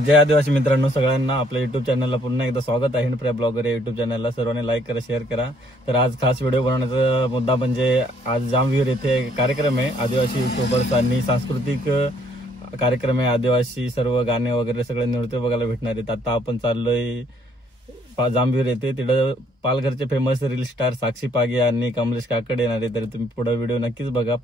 जय आदिवासी मित्रांनो, सगळ्यांना आपल्या युट्यूब चॅनलला पुन्हा एकदा स्वागत आहे. प्रिया ब्लॉगर या युट्यूब चॅनलला सर्वांनी लाईक करा, शेअर करा. तर आज खास व्हिडिओ बनवण्याचा मुद्दा म्हणजे आज जामविहीर येथे कार्यक्रम आहे, आदिवासी युट्यूबर्स आणि सांस्कृतिक कार्यक्रम आहे. आदिवासी सर्व गाणे वगैरे सगळे नृत्य बघायला भेटणार आहेत. आता आपण चाललोय जामविहीर येथे. तिथं पालघरचे फेमस रील स्टार साक्षी पागे आणि कमलेश काकड येणार आहे. तर तुम्ही पुढे व्हिडिओ नक्कीच बघा.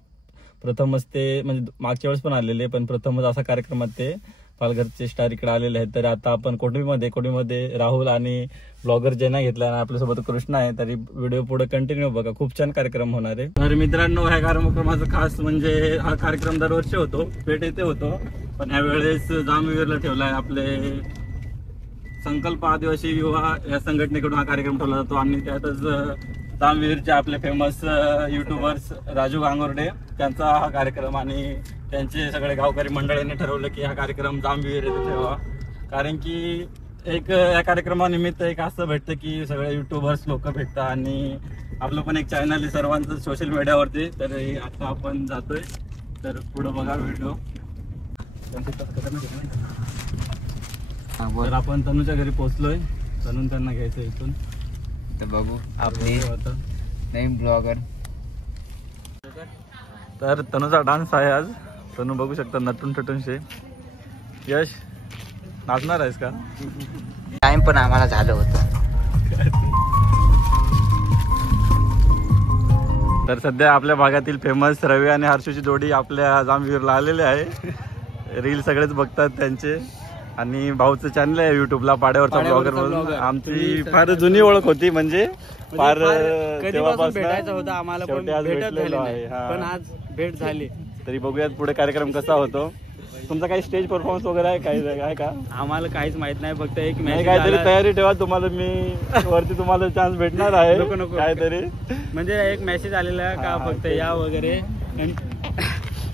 प्रथमच ते म्हणजे मागच्या वेळेस पण आलेले, पण प्रथमच असा कार्यक्रमात ते पालघरचे स्टार इकडे आलेले आहेत. तर आता आपण कोडवीमध्ये राहुल आणि ब्लॉगर जेना घेतला आणि आपल्यासोबत कृष्णा आहे. तरी व्हिडिओ पुढे कंटिन्यू बघा, खूप छान कार्यक्रम होणार आहे. तर मित्रांनो, ह्या कार्यक्रमाचं खास म्हणजे हा कार्यक्रम दरवर्षी होतो, पेठ येथे होतो, पण ह्या वेळेस जामविहीरला ठेवला आहे. आपले संकल्प आदिवासी युवा या संघटनेकडून हा कार्यक्रम ठेवला जातो आणि त्यातच जामविहीरचे आपले फेमस युट्यूबर्स राजू गांगोर्डे त्यांचा हा कार्यक्रम आणि त्यांचे सगळे गावकरी मंडळींनी ठरवलं की हा कार्यक्रम जामविहीर येथे ठेवा. कारण की एक या कार्यक्रमानिमित्त एक असं भेटतं की सगळे युट्यूबर्स लोक भेटतात आणि आपलं पण एक चॅनल आहे सर्वांचं सोशल मीडियावरती. तर आता आपण जातोय, तर पुढे बघा व्हिडिओ. तर आपण तनूच्या घरी पोहोचलोय. तनून त्यांना घ्यायचं इथून. तर बघू आपली नवीन ब्लॉगर. तर तनूचा डान्स आहे आज. तनू बघू शकता नटून टटून शे. यश, नाचणार आहेस का? टाइम पण आम्हाला झालं होतं. तर सध्या आपल्या भागातील फेमस रवी आणि हर्षूची जोडी आपल्या जामविहीरला आलेले आहे. रील सगळेच बघतात त्यांचे आणि भाऊचं चॅनल आहे युट्यूबला पाड्यावरचा ब्लॉगर म्हणून. आमची फार जुनी ओळख होती, म्हणजे फार भेटायचं होतं आम्हाला, पण आज भेट झाली. तरी बघूयात पुढे कार्यक्रम कसा होतो. तुमचा काही स्टेज परफॉर्मन्स वगैरे आहे, काही आहे का? आम्हाला काहीच माहित नाही, फक्त एक काहीतरी तयारी ठेवा, तुम्हाला मी वरती तुम्हाला चान्स भेटणार आहे. काहीतरी म्हणजे एक मेसेज आलेला आहे का फक्त या वगैरे.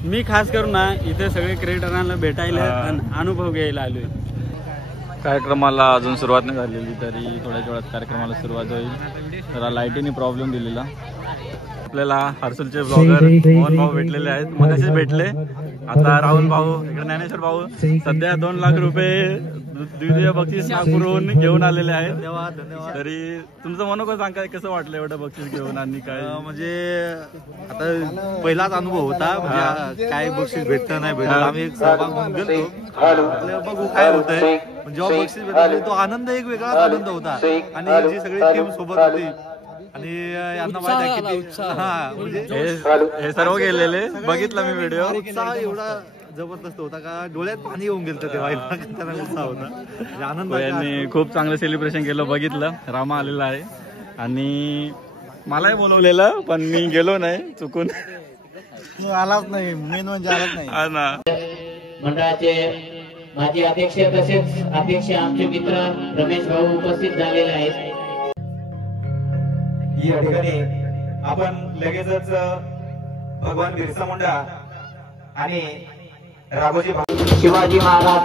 मी खास करून ना इथे सगळे क्रिएटरांना भेटायला अनुभव घ्यायला आलोय. कार्यक्रमाला अजून सुरुवात नाही झालेली, तरी थोड्याच वेळात कार्यक्रमाला सुरुवात होईल. जरा लाईटीने प्रॉब्लेम दिलेला. आपल्याला हर्सुलचे ब्लॉगर मोहन भाऊ भेटलेले आहेत, मगाशीच भेटले. आता राहुल भाऊ, इकडे ज्ञानेश्वर भाऊ सध्या 2 लाख रुपये द्वितीय बक्षीस नागपूरहून घेऊन आलेले आहेत. धन्यवाद. तरी तुमचं मनोगत सांगा, कसं वाटलं एवढं बक्षीस घेऊन आणि काय? म्हणजे आता पहिलाच अनुभव होता, म्हणजे काय बक्षीस भेटतं नाही भेटत. आम्ही एक सहभाग म्हणून गेलो, बघू काय होतंय. जेव्हा बक्षीस भेटले तो आनंद एक वेगळाच आनंद होता. आणि जी सगळी टीम सोबत होती आणि यांना माहिती आहे किती म्हणजे हे सर्व गेलेले बघितलं मी व्हिडिओ. उत्साह एवढा जबरदस्त होता का डोळ्यात पाणी येऊन गेलं तेव्हा. त्यांना उत्साह होता, आनंद. यांनी खूप चांगलं सेलिब्रेशन केलं, बघितलं. रामा आलेला आहे आणि मलाही बोलवलेलं, पण मी गेलो नाही, चुकून आलाच नाही. मेन म्हणजे आलाच नाही. हा ना. मंडळाचे माजी अध्यक्ष तसेच अध्यक्ष आमचे मित्र रमेश भाऊ उपस्थित झालेले आहेत. या ठिकाणी आपण लगेचच भगवान बिरसा मुंडा आणि राघोजी शिवाजी महाराज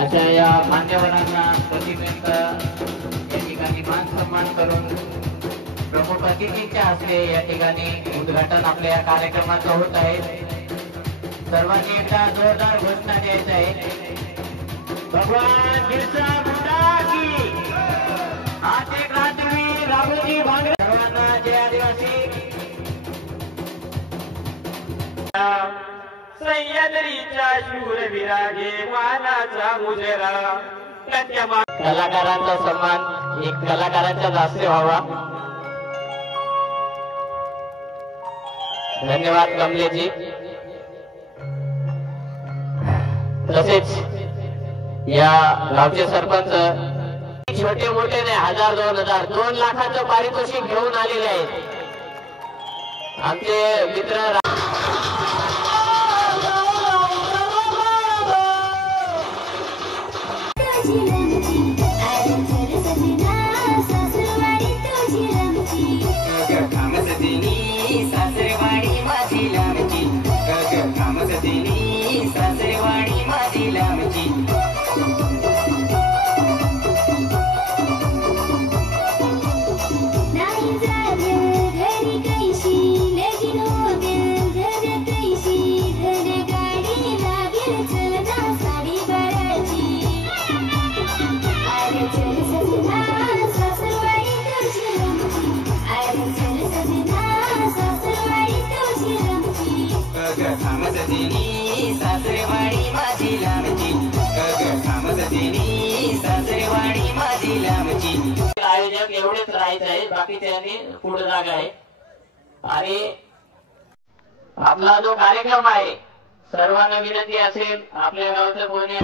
अशा या मान्यवरांना प्रतिनिधित्व या ठिकाणी मान सन्मान करून प्रमुख अतिथींच्या हस्ते या ठिकाणी उद्घाटन आपल्या या कार्यक्रमाचं होत आहे. सर्वांनी एकदा जोरदार घोषणा द्यायचं आहे. भगवान बिरसा मुंडा की आज एक रात्री राघोजी भांगरे. सर्वांना जय आदिवासी. सह्याद्रीच्या शूरवीरागे मानाचा मुजरा. कलाकारांचा सन्मान एक कलाकारांच्या हस्ते व्हावा. धन्यवाद कमलेजी. तसेच या गावचे सरपंच छोटे मोठे नाही, 1000 2000 2 लाखाचं पारितोषिक घेऊन आलेले आहेत आमचे मित्र. समजतेनी सासरेवाडी माझी लांबची समजतेनी सासरेवाडी माझी लांबची. आयोजक एवढेच राहायचं आहे, बाकीच्यांनी पुढे जागा आहे. आणि आपला जो कार्यक्रम आहे सर्वांना विनंती असेल आपल्या गावचं कोणी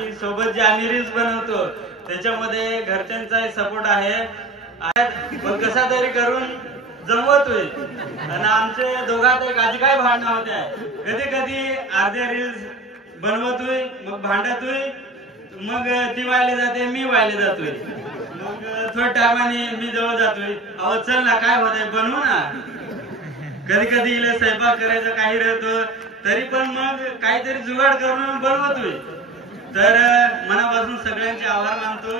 आणि सोबत जे आम्ही रील्स बनवतो त्याच्यामध्ये घरच्यांचाही सपोर्ट आहे, पण कसा तरी करून जमवतोय. आणि आमचे दोघात एक आधी काय भांडणं होते, कधी कधी अर्ध्या रील्स बनवतोय मग भांडतोय, मग ती वायले जाते मी वायले जातोय, मग थोड्या टायमाने मी जवळ जातोय, अहो चल ना काय होत आहे बनवू ना. कधी कधी हिला स्वयंपाक करायचं काही राहतो तरी पण मग काहीतरी जुगाड करून बनवतोय. तर मनापासून सगळ्यांचे आभार मानतो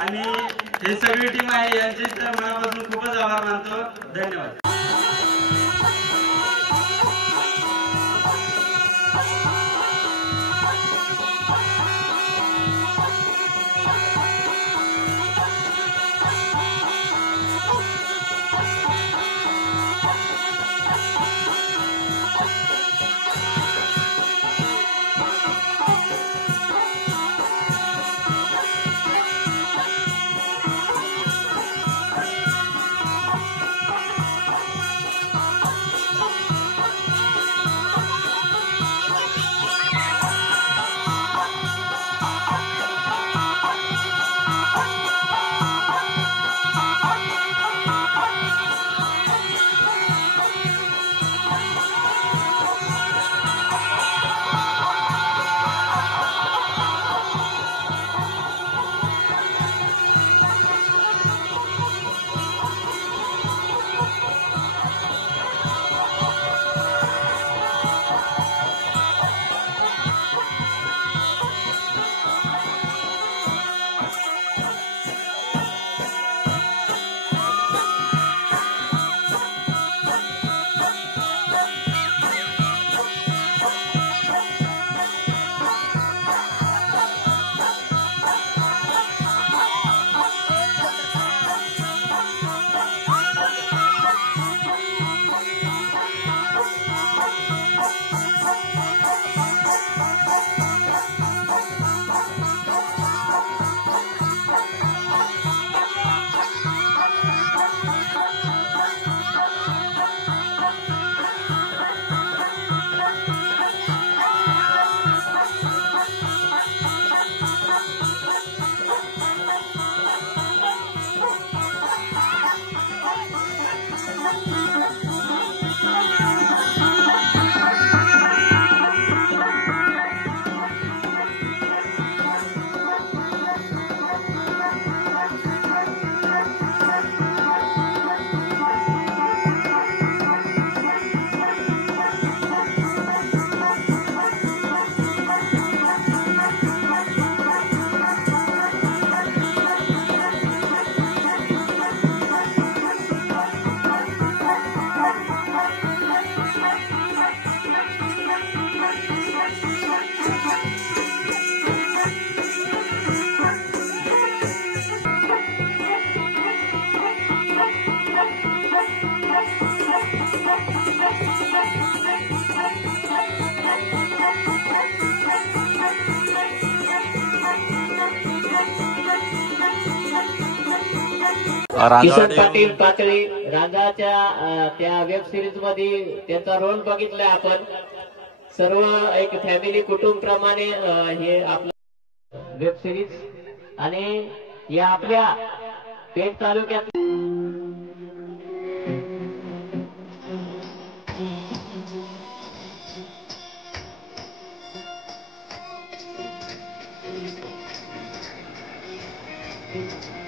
आणि हे सगळी टीम आहे यांचे तर मनापासून खूपच आभार मानतो. धन्यवाद. किसन पाटील पातळी रांगाच्या त्या वेब सिरीज मध्ये त्यांचा रोल बघितलाय आपण. सर्व एक फॅमिली कुटुंब प्रमाणे हे आपलं वेब सिरीज आणि या आपल्या पेठ तालुक्यात Thank you.